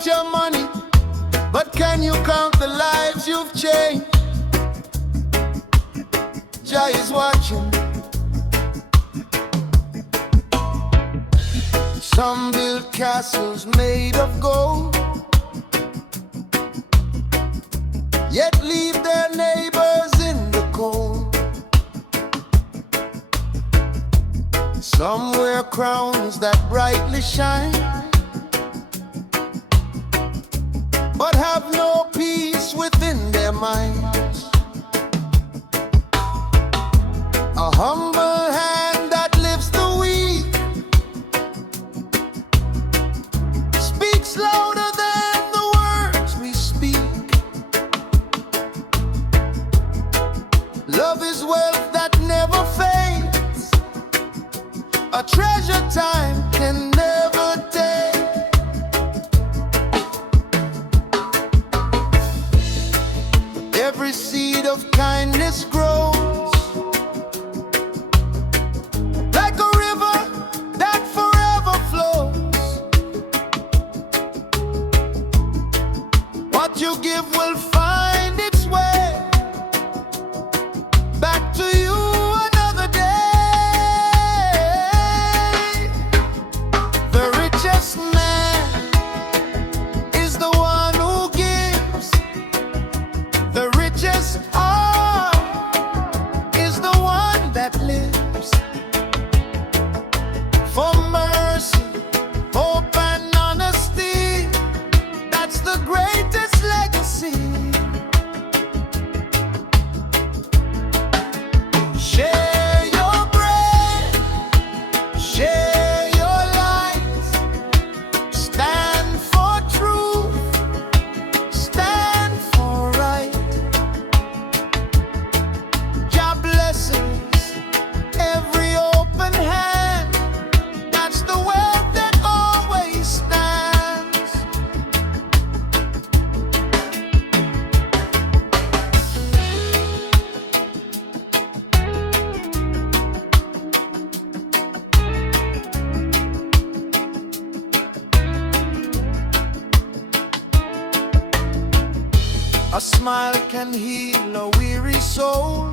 count your money, but can you count the lives you've changed? Jah is watching. Some build castles made of gold, yet leave their neighbors in the cold. Some wear crowns that brightly shine, but have no peace within their minds. A humble hand that lifts the weak speaks louder than the words we speak. Love is wealth that never fades, a treasure time can never take. Every seed of kindness grows like a river that forever flows. What you give will find its way back to you another day. The richest man is the one who gives. The richest heart is the one that lives. For mercy, hope and honesty, that's the greatest legacy. Share your bread, share your light, stand for truth, stand for right. Jah blesses every open hand, that's the wealth that always stands. A smile can heal a weary soul.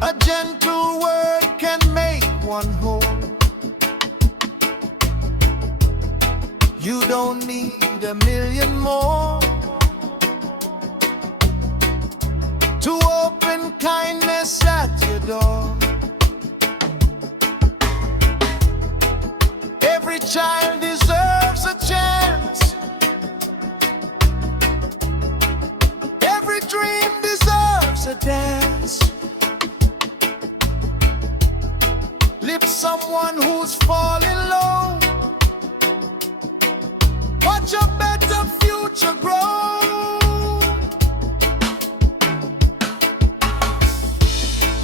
A gentle word can make one whole. You don't need a million more to open kindness at your door. Every child deserves a chance. Every dream deserves a dance. Lift someone who's falling low. Watch a better future grow.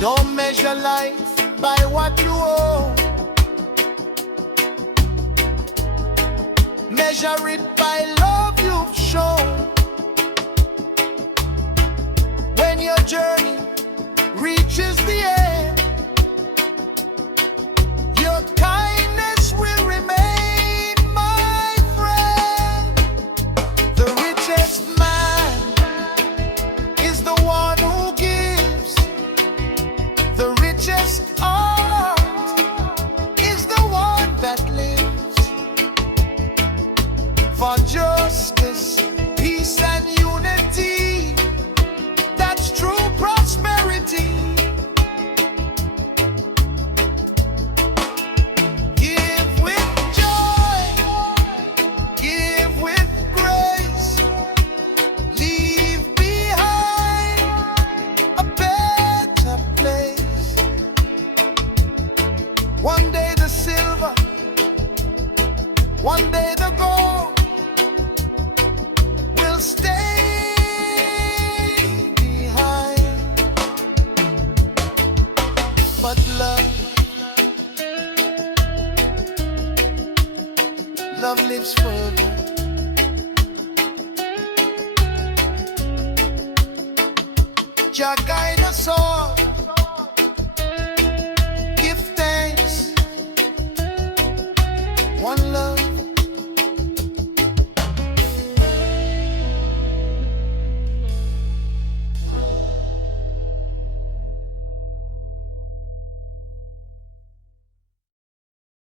Don't measure life by what you owe. Measure it by love you've shown. When your journey reaches the end, your kindness will remain, my friend. The richest man is the one who gives. The richest heart is the one that lives. For justice, peace and unity, that's true prosperity. Give with joy, give with grace, leave behind a better place. One day the silver, one day the gold will stay behind. But love lives forever. Jah guide us all